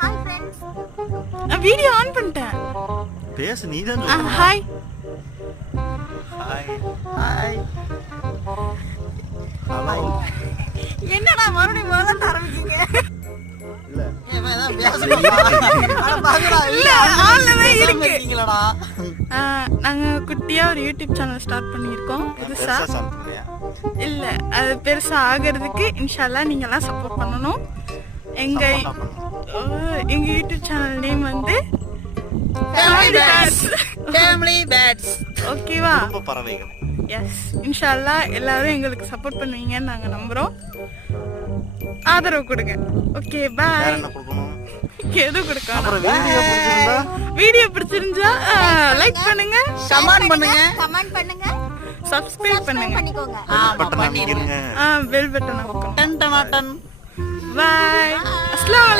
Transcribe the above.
Hi friends. நான் video on பண்ணிட்டேன். பேசு நீதான் சொல்லு. ஹாய். ஹாய். ஹாய். ஹலோ. என்னடா மறுபடியும் முதல்ல ஆரம்பிக்கீங்க? இல்ல. ஏன் பேசணுமா? அட பாக்குறா இல்ல ஆன்லவே இருக்கு. இருக்கீங்களடா. நாங்க குட்டியா ஒரு யூடியூப் சேனல் ஸ்டார்ட் பண்ணியிருக்கோம் புதுசா. பெருசா ஸ்டார்ட் பண்ணியா? இல்ல அது பெருசா ஆகிறதுக்கு இன்ஷால்லா நீங்க எல்லாம் சப்போர்ட் பண்ணணும். எங்க யூடியூப் சேனல் நேம் வந்து ஃபேமிலி பேட்ஸ். ஓகேவா? குடும்ப பறவைகள். எஸ், இன்ஷால்லா எல்லாரும் எங்களுக்கு சப்போர்ட் பண்ணுவீங்கன்னு நாங்க நம்புறோம். ஆதரவு கொடுங்க. ஓகே வேற பாய். என்ன கொடுக்கணும்? எது கொடுக்கணும்? அப்புறம் வீடியோ பிடிச்சிருந்தா லைக் பண்ணுங்க, கமெண்ட் பண்ணுங்க. கமெண்ட் பண்ணுங்க, சப்ஸ்கிரைப் பண்ணுங்க, பண்ணிக்கோங்க. பட்டன் அமைக்கிறங்க. பெல் பட்டன் அமுக்கணும். Done done done. பாய். அஸ்ஸலாமு